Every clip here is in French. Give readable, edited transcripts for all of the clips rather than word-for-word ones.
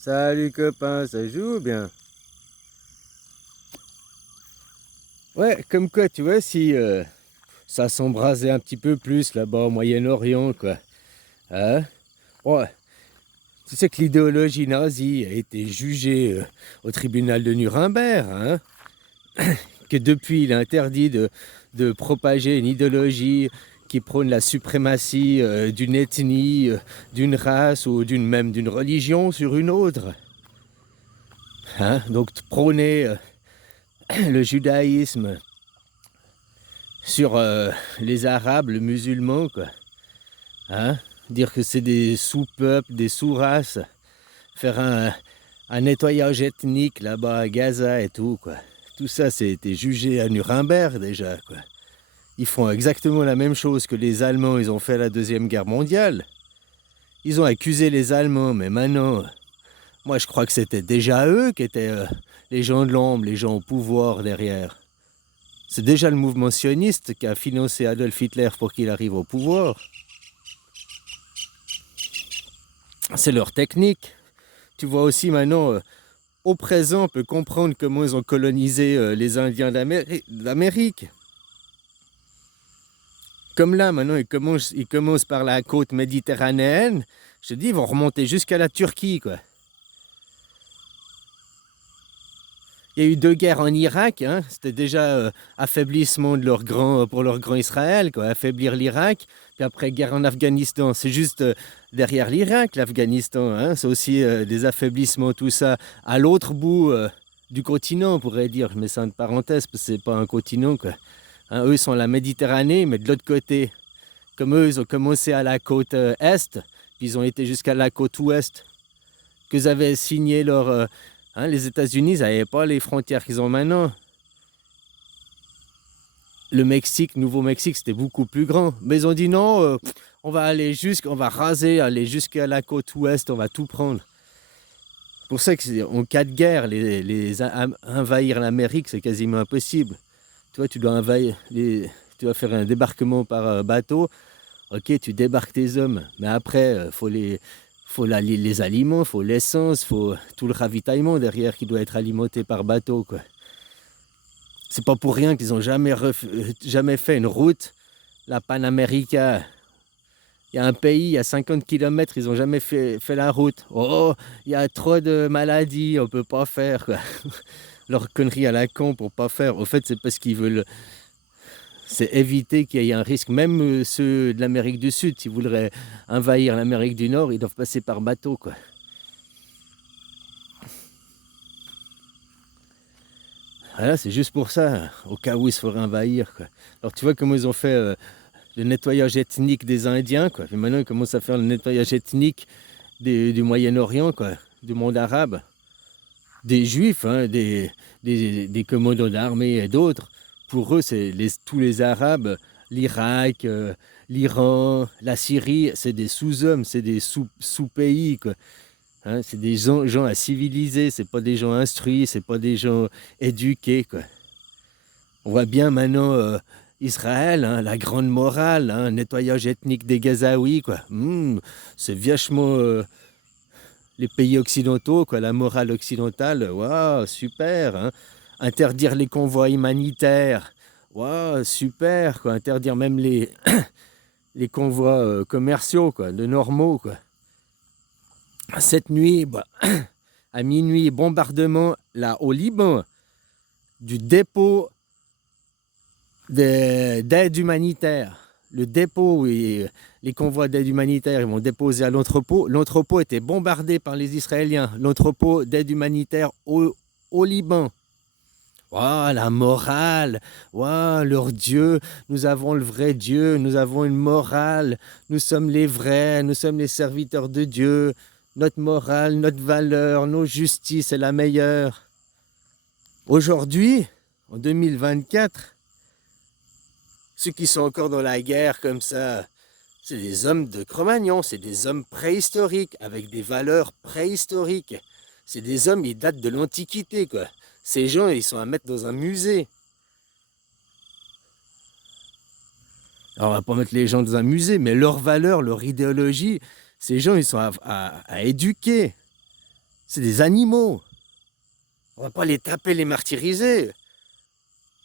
Salut copain, ça joue ou bien? Ouais, comme quoi, tu vois, si ça s'embrasait un petit peu plus là-bas au Moyen-Orient, quoi. Hein? Ouais, tu sais que l'idéologie nazie a été jugée au tribunal de Nuremberg, hein? Que depuis, il est interdit de propager une idéologie qui prône la suprématie d'une ethnie, d'une race ou même d'une religion sur une autre. Hein? Donc prôner le judaïsme sur les Arabes, les musulmans, quoi. Hein? Dire que c'est des sous-peuples, des sous-races, faire un nettoyage ethnique là-bas à Gaza et tout, quoi. Tout ça, c'était jugé à Nuremberg déjà, quoi. Ils font exactement la même chose que les Allemands, ils ont fait à la Deuxième Guerre mondiale. Ils ont accusé les Allemands, mais maintenant, moi je crois que c'était déjà eux qui étaient les gens de l'ombre, les gens au pouvoir derrière. C'est déjà le mouvement sioniste qui a financé Adolf Hitler pour qu'il arrive au pouvoir. C'est leur technique. Tu vois aussi maintenant, au présent, on peut comprendre comment ils ont colonisé les Indiens d'Amérique. Comme là, maintenant, ils commencent par la côte méditerranéenne. Je te dis, ils vont remonter jusqu'à la Turquie, quoi. Il y a eu 2 guerres en Irak, hein. C'était déjà affaiblissement de pour leur grand Israël, quoi. Affaiblir l'Irak. Puis après, guerre en Afghanistan. C'est juste derrière l'Irak, l'Afghanistan, hein. C'est aussi des affaiblissements, tout ça. À l'autre bout du continent, on pourrait dire. Je mets ça en parenthèse, parce que c'est pas un continent, quoi. Hein, eux, ils sont à la Méditerranée, mais de l'autre côté. Comme eux, ils ont commencé à la côte est, puis ils ont été jusqu'à la côte ouest. Qu'ils avaient signé leur... hein, les États-Unis, ils n'avaient pas les frontières qu'ils ont maintenant. Le Mexique, Nouveau-Mexique, c'était beaucoup plus grand. Mais ils ont dit non, on va on va raser, aller jusqu'à la côte ouest, on va tout prendre. C'est pour ça qu'en cas de guerre, envahir l'Amérique, c'est quasiment impossible. Tu vois, tu dois faire un débarquement par bateau. Ok, tu débarques tes hommes, mais après, les aliments, faut l'essence, faut tout le ravitaillement derrière qui doit être alimenté par bateau, quoi. C'est pas pour rien qu'ils ont jamais fait une route, la Panamérica. Il y a un pays, il y a 50 kilomètres, ils ont jamais fait la route. Oh, il y a trop de maladies, on peut pas faire, quoi. Leur connerie à la con pour pas faire. Au fait, c'est parce qu'ils veulent, c'est éviter qu'il y ait un risque. Même ceux de l'Amérique du Sud, s'ils voudraient envahir l'Amérique du Nord, ils doivent passer par bateau, quoi. Voilà, c'est juste pour ça, au cas où ils se feraient envahir, quoi. Alors tu vois comment ils ont fait le nettoyage ethnique des Indiens, quoi. Et maintenant, ils commencent à faire le nettoyage ethnique du Moyen-Orient, quoi, du monde arabe, des Juifs, hein, des commandos d'armée et d'autres. Pour eux, c'est tous les Arabes, l'Irak, l'Iran, la Syrie, c'est des sous-hommes, c'est des sous-pays, quoi. Hein, c'est des gens à civiliser, c'est pas des gens instruits, c'est pas des gens éduqués, quoi. On voit bien maintenant Israël, hein, la grande morale, hein, nettoyage ethnique des Gazaouis, quoi. C'est vachement les pays occidentaux, quoi, la morale occidentale, waouh, super, hein. Interdire les convois humanitaires, waouh, super, quoi. Interdire même les convois commerciaux, quoi, de normaux, quoi. Cette nuit, bah, à minuit, bombardement là au Liban du dépôt d'aide humanitaire. Le dépôt, les convois d'aide humanitaire, ils vont déposer à l'entrepôt. L'entrepôt était bombardé par les Israéliens. L'entrepôt d'aide humanitaire au Liban. Wow, la morale, wow, leur Dieu, nous avons le vrai Dieu, nous avons une morale, nous sommes les vrais, nous sommes les serviteurs de Dieu, notre morale, notre valeur, nos justices est la meilleure. Aujourd'hui, en 2024, ceux qui sont encore dans la guerre comme ça, c'est des hommes de Cro-Magnon, c'est des hommes préhistoriques, avec des valeurs préhistoriques. C'est des hommes, ils datent de l'Antiquité, quoi. Ces gens, ils sont à mettre dans un musée. Alors, on va pas mettre les gens dans un musée, mais leurs valeurs, leur idéologie, ces gens, ils sont à éduquer. C'est des animaux. On va pas les taper, les martyriser.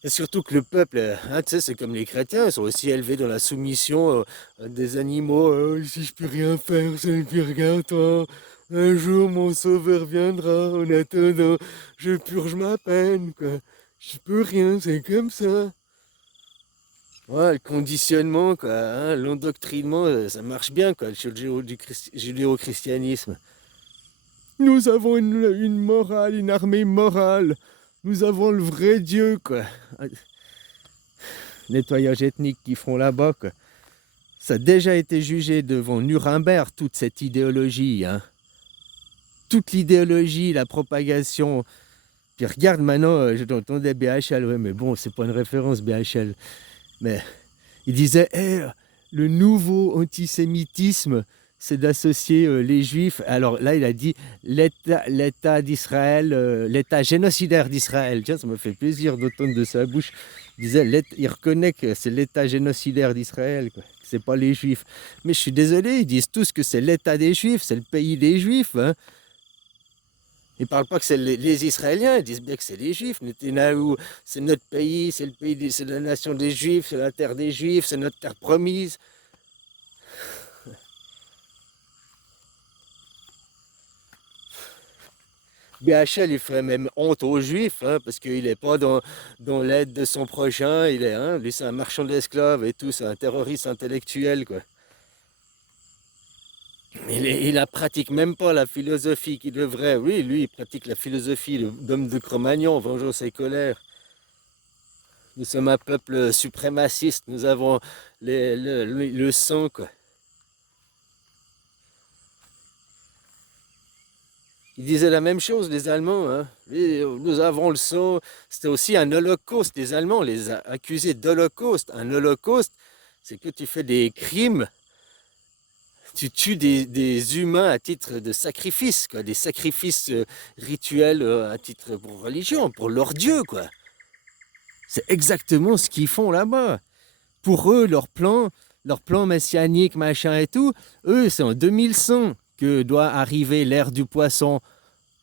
Et surtout que le peuple, hein, tu sais, c'est comme les chrétiens, ils sont aussi élevés dans la soumission des animaux. Si je peux rien faire, ça ne peut rien, toi. Un jour, mon sauveur viendra. En attendant, je purge ma peine, quoi. Je peux rien, c'est comme ça. Ouais, le conditionnement, quoi, hein, l'endoctrinement, ça marche bien, quoi, sur le judéo-christianisme. Nous avons une morale, une armée morale. Nous avons le vrai Dieu, quoi. Nettoyage ethnique qu'ils font là-bas, quoi. Ça a déjà été jugé devant Nuremberg, toute cette idéologie, hein. Toute l'idéologie, la propagation. Puis regarde maintenant, j'entendais BHL, ouais, mais bon, c'est pas une référence BHL. Mais il disait, hey, le nouveau antisémitisme, c'est d'associer les juifs. Alors là, il a dit l'État d'Israël, l'État génocidaire d'Israël. Tiens, ça me fait plaisir d'entendre de sa bouche. Il disait, il reconnaît que c'est l'État génocidaire d'Israël, quoi. C'est pas les juifs. Mais je suis désolé, ils disent tous que c'est l'État des juifs, c'est le pays des juifs, hein. Ils ne parlent pas que c'est les Israéliens, ils disent bien que c'est les Juifs. Netanyahou, c'est notre pays, c'est le pays, c'est la nation des Juifs, c'est la terre des Juifs, c'est notre terre promise. BHL, il ferait même honte aux Juifs, hein, parce qu'il n'est pas dans l'aide de son prochain. Il est, hein, lui, c'est un marchand d'esclaves et tout, c'est un terroriste intellectuel, quoi. Il ne pratique même pas la philosophie qu'il devrait. Oui, lui, il pratique la philosophie d'homme de Cro-Magnon, vengeance et colère. Nous sommes un peuple suprémaciste, nous avons le sang, quoi. Ils disaient la même chose, les Allemands, hein. Nous avons le sang. C'était aussi un holocauste. Les Allemands les accusaient d'holocauste. Un holocauste, c'est que tu fais des crimes. Tu tues des humains à titre de sacrifice, quoi, des sacrifices rituels à titre pour religion, pour leur Dieu, quoi. C'est exactement ce qu'ils font là-bas. Pour eux, leur plan messianique, machin et tout, eux, c'est en 2100 que doit arriver l'ère du poisson,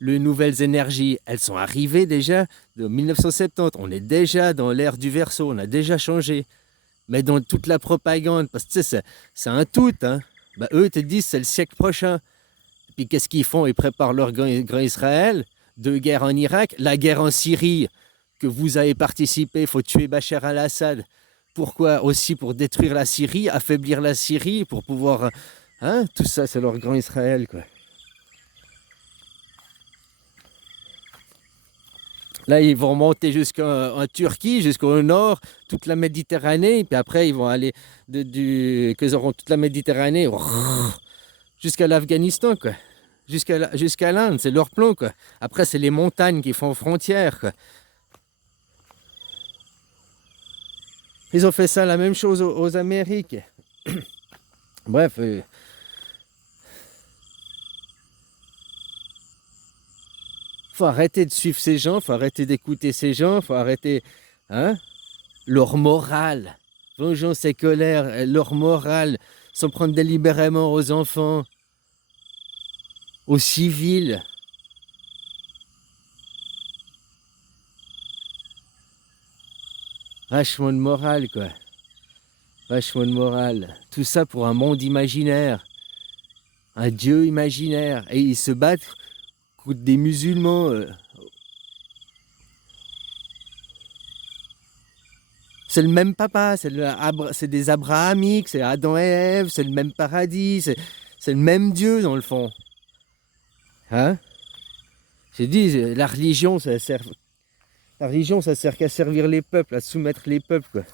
les nouvelles énergies. Elles sont arrivées déjà de 1970. On est déjà dans l'ère du Verseau, on a déjà changé. Mais dans toute la propagande, parce que tu sais, c'est un tout, hein. Bah, eux te disent c'est le siècle prochain. Puis qu'est-ce qu'ils font? Ils préparent leur grand Israël, 2 guerres en Irak, la guerre en Syrie, que vous avez participé, il faut tuer Bachar al-Assad. Pourquoi? Aussi pour détruire la Syrie, affaiblir la Syrie, pour pouvoir... Hein? Tout ça, c'est leur grand Israël, quoi. Là, ils vont monter jusqu'en Turquie, jusqu'au nord, toute la Méditerranée, puis après, ils vont aller qu'ils auront toute la Méditerranée jusqu'à l'Afghanistan, quoi. Jusqu'à l'Inde, c'est leur plan, quoi. Après, c'est les montagnes qui font frontière, quoi. Ils ont fait ça, la même chose aux Amériques. Bref. Faut arrêter de suivre ces gens, faut arrêter d'écouter ces gens, faut arrêter, hein, leur morale. Vengeance et colère, leur morale, s'en prendre délibérément aux enfants, aux civils. Vachement de morale, quoi. Vachement de morale. Tout ça pour un monde imaginaire. Un Dieu imaginaire. Et ils se battent contre des musulmans. C'est le même papa, c'est des abrahamiques, c'est Adam et Ève, c'est le même paradis, c'est le même Dieu dans le fond. Hein? J'ai dit, la religion, ça sert qu'à servir les peuples, à soumettre les peuples, quoi.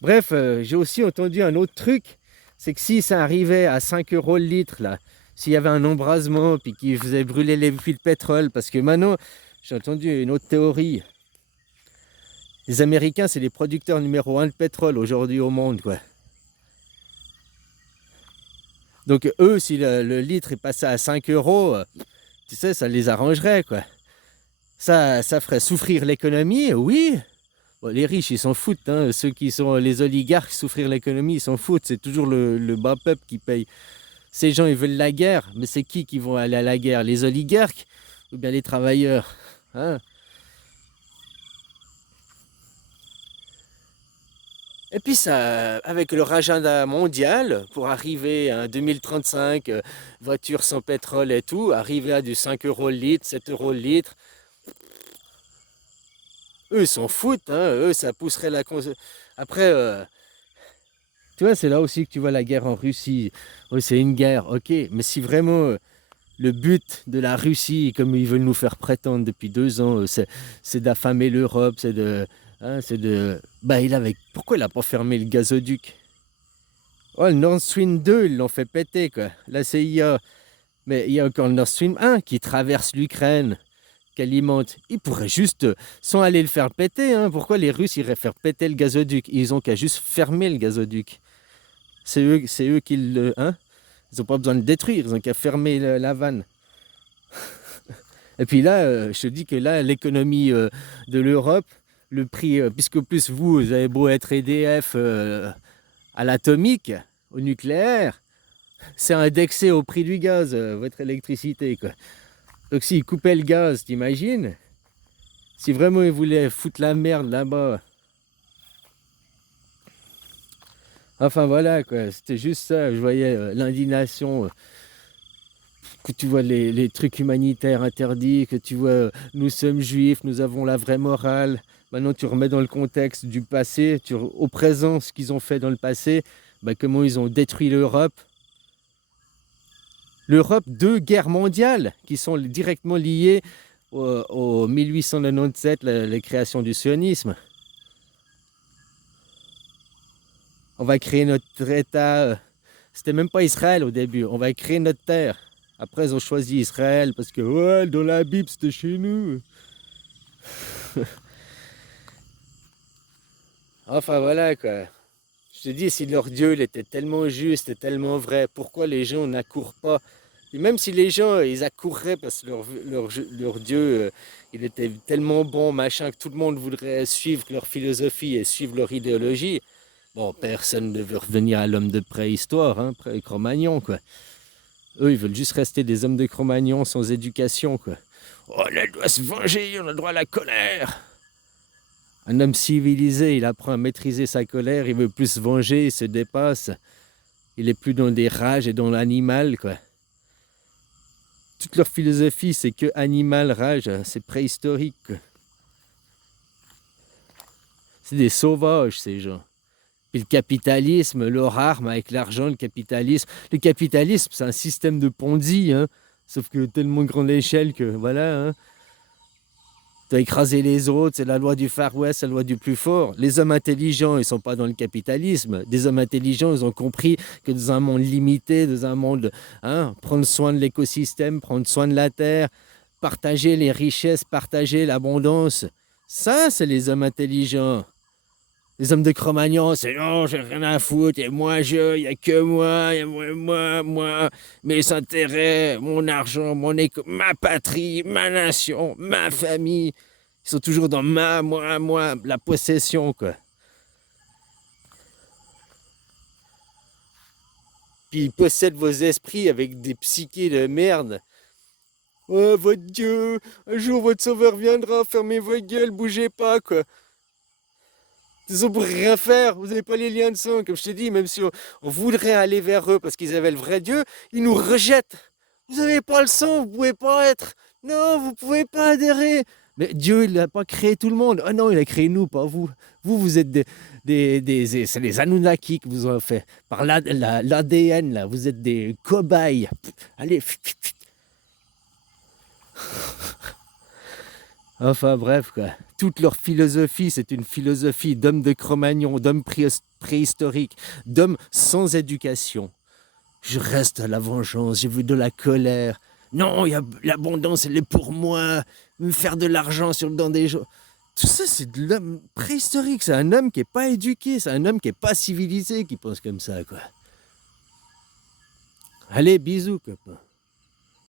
Bref, j'ai aussi entendu un autre truc, c'est que si ça arrivait à 5 € le litre, là, s'il y avait un embrasement, puis qu'ils faisaient brûler les puits de pétrole, parce que maintenant, j'ai entendu une autre théorie. Les Américains, c'est les producteurs numéro 1 de pétrole aujourd'hui au monde, quoi. Donc eux, si le litre est passé à 5 €, tu sais, ça les arrangerait, quoi. Ça ferait souffrir l'économie, oui. Bon, les riches, ils s'en foutent, hein. Ceux qui sont les oligarques, souffrir l'économie, ils s'en foutent. C'est toujours le bas peuple qui paye. Ces gens, ils veulent la guerre, mais c'est qui vont aller à la guerre? Les oligarques? ou bien les travailleurs. Hein. Et puis ça, avec leur agenda mondial, pour arriver à un 2035, voiture sans pétrole et tout, arriver à du 5 euros le litre, 7 euros le litre, eux ils s'en foutent, hein, eux ça pousserait la Après, tu vois, c'est là aussi que tu vois la guerre en Russie. Oui, c'est une guerre, ok, mais si vraiment le but de la Russie, comme ils veulent nous faire prétendre depuis 2 ans, c'est d'affamer l'Europe, c'est de... Hein, c'est de... Bah, pourquoi il a pas fermé le gazoduc? Oh, le Nord Stream 2, ils l'ont fait péter, quoi. La CIA. Mais il y a encore le Nord Stream 1 qui traverse l'Ukraine, qui alimente. Ils pourraient juste, sans aller le faire péter, hein. Pourquoi les Russes iraient faire péter le gazoduc? Ils ont qu'à juste fermer le gazoduc. C'est eux qui le... Hein. Ils n'ont pas besoin de détruire, ils ont qu'à fermer la vanne. Et puis là, je te dis que là, l'économie de l'Europe, le prix, puisque plus vous avez beau être EDF à l'atomique, au nucléaire, c'est indexé au prix du gaz, votre électricité, quoi. Donc s'ils coupaient le gaz, t'imagines? Si vraiment ils voulaient foutre la merde là-bas. Enfin voilà, quoi, c'était juste ça, je voyais l'indignation. Que tu vois les trucs humanitaires interdits, que tu vois nous sommes juifs, nous avons la vraie morale. Maintenant tu remets dans le contexte du passé, au présent ce qu'ils ont fait dans le passé, bah, comment ils ont détruit l'Europe. L'Europe, 2 guerres mondiales qui sont directement liées au 1897, la création du sionisme. On va créer notre État. C'était même pas Israël au début. On va créer notre terre. Après, ils ont choisi Israël parce que, ouais, dans la Bible, c'était chez nous. Enfin, voilà, quoi. Je te dis, si leur Dieu, il était tellement juste et tellement vrai, pourquoi les gens n'accourent pas? Et même si les gens, ils accourraient parce que leur Dieu, il était tellement bon, machin, que tout le monde voudrait suivre leur philosophie et suivre leur idéologie, bon, personne ne veut revenir à l'homme de préhistoire, hein, Cro-Magnon, quoi. Eux, ils veulent juste rester des hommes de Cro-Magnon sans éducation, quoi. Oh, on doit se venger, on a le droit à la colère. Un homme civilisé, il apprend à maîtriser sa colère, il veut plus se venger, il se dépasse. Il est plus dans des rages et dans l'animal, quoi. Toute leur philosophie, c'est que animal, rage, c'est préhistorique, quoi. C'est des sauvages, ces gens. Puis le capitalisme, leur arme avec l'argent, le capitalisme. Le capitalisme, c'est un système de Ponzi, hein. Sauf que tellement grande échelle que, voilà, hein. Tu as écrasé les autres, c'est la loi du Far West, c'est la loi du plus fort. Les hommes intelligents, ils ne sont pas dans le capitalisme. Des hommes intelligents, ils ont compris que dans un monde limité, dans un monde, hein, prendre soin de l'écosystème, prendre soin de la terre, partager les richesses, partager l'abondance. Ça, c'est les hommes intelligents. Les hommes de Cro-Magnon, c'est non, j'ai rien à foutre, et moi il n'y a que moi, y a moi, mes intérêts, mon argent, ma patrie, ma nation, ma famille. Ils sont toujours dans moi, la possession, quoi. Puis ils possèdent vos esprits avec des psychés de merde. Oh, votre Dieu, un jour votre sauveur viendra, fermez vos gueules, bougez pas, quoi. Ils ont pour rien faire, vous n'avez pas les liens de sang, comme je te dis, même si on voudrait aller vers eux parce qu'ils avaient le vrai Dieu, ils nous rejettent. Vous n'avez pas le sang, vous ne pouvez pas être. Non, vous ne pouvez pas adhérer. Mais Dieu, il n'a pas créé tout le monde. Ah non, il a créé nous, pas vous. Vous êtes c'est les Anunnaki que vous ont fait. Par l'ADN, là, vous êtes des cobayes. Allez. Enfin bref, quoi. Toute leur philosophie, c'est une philosophie d'hommes de Cro-Magnon, d'hommes préhistoriques, d'hommes sans éducation. Je reste à la vengeance, j'ai vu de la colère. Non, l'abondance, elle est pour moi. Me faire de l'argent sur le dos des gens. Tout ça, c'est de l'homme préhistorique. C'est un homme qui n'est pas éduqué, c'est un homme qui n'est pas civilisé qui pense comme ça, quoi. Allez, bisous, copain.